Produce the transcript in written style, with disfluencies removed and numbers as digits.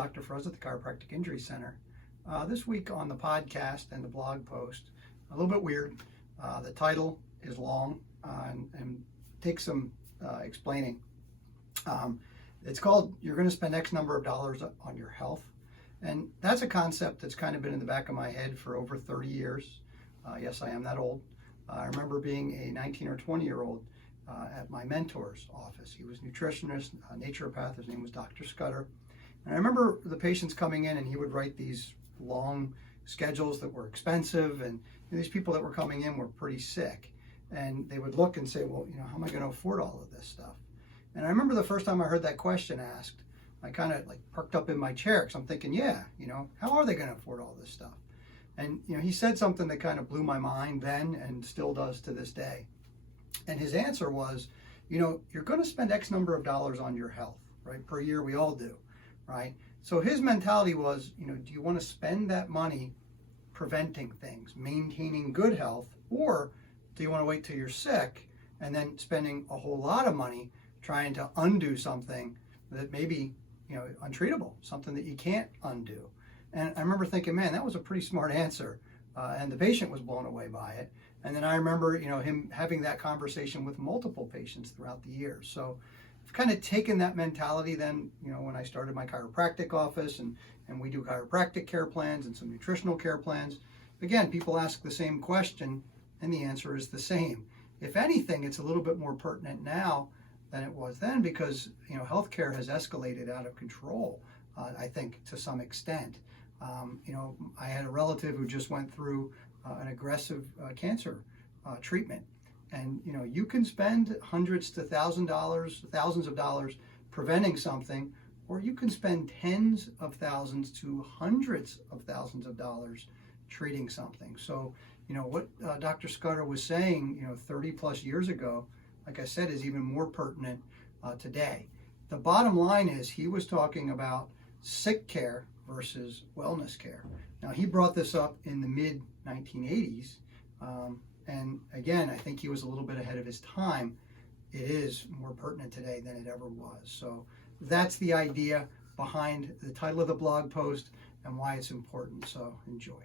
Dr. Froz at the Chiropractic Injury Center. This week on the podcast and the blog post, a little bit weird. The title is long and takes some explaining. It's called "You're going to spend X number of dollars on your health." And that's a concept that's kind of been in the back of my head for over 30 years. Yes, I am that old. I remember being a 19 or 20-year-old at my mentor's office. He was a nutritionist, a naturopath. His name was Dr. Scudder. And I remember the patients coming in and he would write these long schedules that were expensive. And these people that were coming in were pretty sick. And they would look and say, well, how am I going to afford all of this stuff? And I remember the first time I heard that question asked, I kind of perked up in my chair because I'm thinking, how are they going to afford all this stuff? And, he said something that kind of blew my mind then and still does to this day. And his answer was, you're going to spend X number of dollars on your health, right? Per year, we all do, right? So his mentality was, do you want to spend that money preventing things, maintaining good health, or do you want to wait till you're sick and then spending a whole lot of money trying to undo something that maybe, untreatable, something that you can't undo? And I remember thinking, man, that was a pretty smart answer. And the patient was blown away by it. And then I remember, him having that conversation with multiple patients throughout the years. So I've kind of taken that mentality then, when I started my chiropractic office and we do chiropractic care plans and some nutritional care plans. Again, people ask the same question and the answer is the same. If anything, it's a little bit more pertinent now than it was then because, healthcare has escalated out of control, I think, to some extent. I had a relative who just went through an aggressive cancer treatment. And, you can spend hundreds to thousands of dollars preventing something, or you can spend tens of thousands to hundreds of thousands of dollars treating something. So, what Dr. Scudder was saying, 30 plus years ago, like I said, is even more pertinent today. The bottom line is he was talking about sick care versus wellness care. Now, he brought this up in the mid 1980s. And again, I think he was a little bit ahead of his time. It is more pertinent today than it ever was. So that's the idea behind the title of the blog post and why it's important. So enjoy.